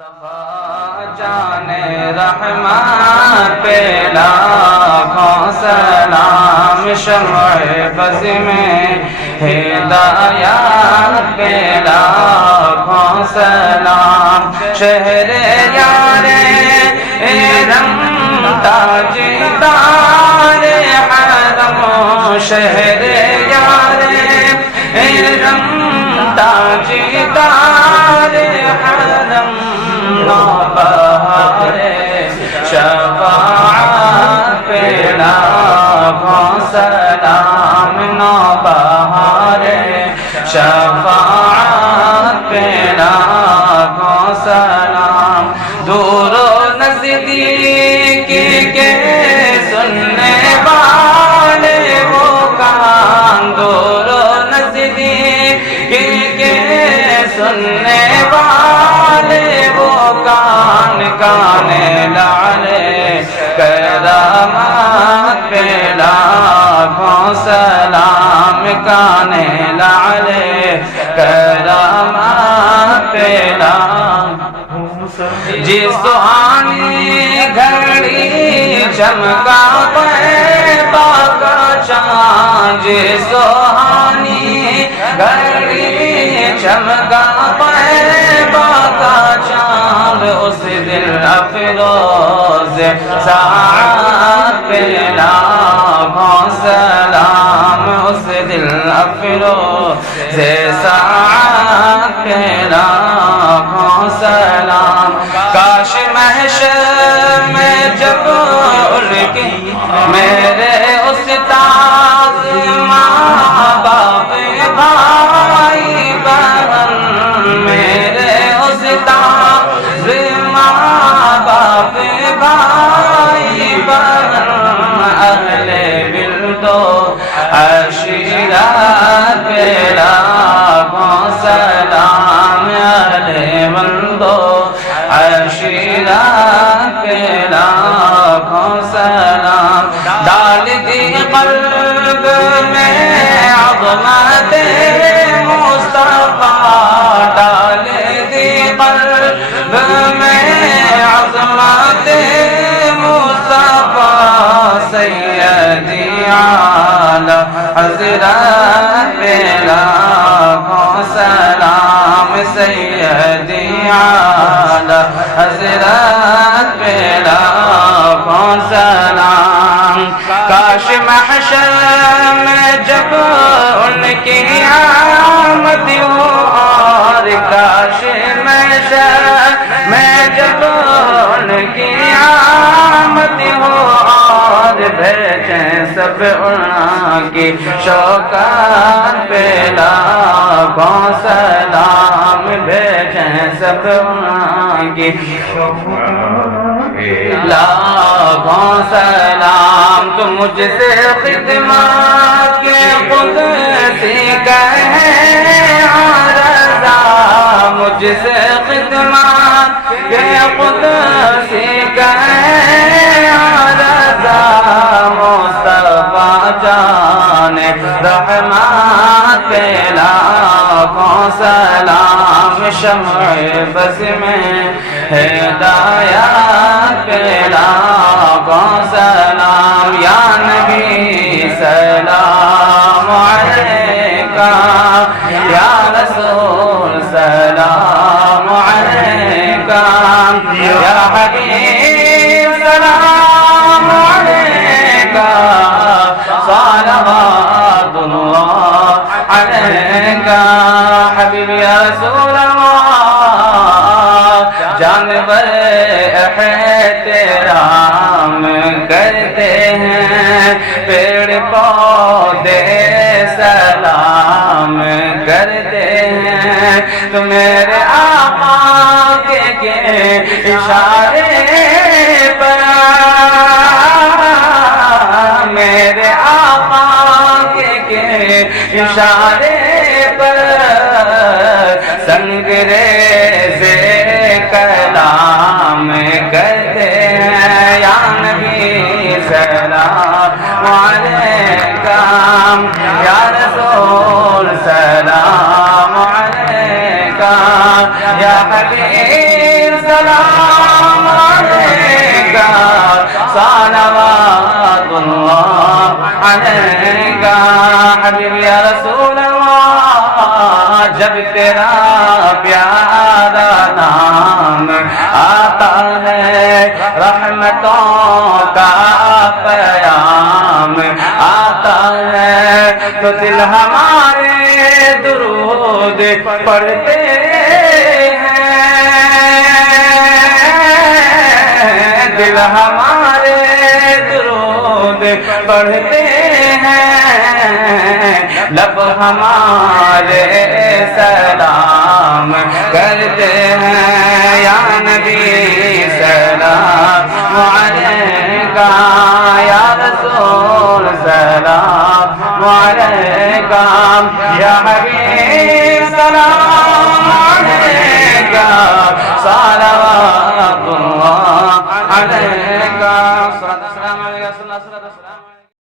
مصطفیٰ جان رحمت پہ لاکھوں سلام، شمع بز میں ہدایات پہ لاکھوں سلام، شہر یار رم تاجدار حرم، شہر یار رم تاجدار حرم، نوبہار شفاعت پہ لاکھوں سلام، نوبہار شفاعت پہ لاکھوں سلام، دور و نزدیک کے سننے والے وہ کان، دور و نزدیک کے سننے والے وہ کان، کان لعلے کرامات پہ لاکھوں سلام، کان لعلے کرامات پہ لاکھوں سلام، جس سہانی گھڑی چمکا طیبہ کا چاند، جس سہانی گھڑی چمکا طیبہ کا چاند، اس دل افروز ساعت پہ لاکھوں سلام، اس دل افروز ساعت پہ لاکھوں سلام، کاش محشر میں جب ان کی میرے استاد ماں باپ بھائی بہن، میرے استاد ماں باپ بھائی بہن، اہل ولد و عشیرت پہ لاکھوں سلام، اہل ولد و عشیرت پہ لاکھوں سلام، ڈال دی قلب میں عظمت مصطفیٰ، ڈال دی قلب میں عظمت مصطفیٰ، سیدی اعلی حضرت پہ لاکھوں سلام، سیدی اعلی حضرت پہ لاکھوں سلام، کاش محشر میں جب ان کی آمد ہو، اور کاش محشر میں جب ان کی آمد ہو، اور بھیجیں سب ان کی شوکت پہ لاکھوں سلام، بھیجیں سب ان کی شوکت پہ لاکھوں سلام، تو مجھ سے خدمات کے قدسی کہیں رضا، مجھ سے خدمات کے قدسی کہیں رضا، مصطفیٰ جان رحمت پہ لاکھوں سلام، شمع بز میں ہدایات پہ لاکھوں سلام، یا نبی سلام علیکہ، یا رسول سلام علیکہ، یا حبیب سلام علیکہ، صلوات اللہ علیکہ، حبیب یا رسول اللہ، جانور احترام کرتے ہیں، پیڑ پودے سلام کرتے ہیں، تو میرے آقا کے اشارے پر، میرے آقا کے اشارے پر، سنگریز کلام کرتے ہیں، یا نبی سلام علیکہ، یا رسول سلام علیکہ، یا حبیب سلام علیکہ صلوات اللہ علیکہ حبیب یا رسول اللہ جب تیرا پیارا نام آتا ہے رحمتوں کا پیام آتا ہے تو دل ہمارے درود پڑھتے دل ہمارے درود پڑھتے ہیں لب ہمارے سلام کرتے ہیں یا نبی سلام علیکہ یا رسول سلام علیکہ یا حبیب سلام علیکہ صلوات اللہ علیکہ السلام علیکم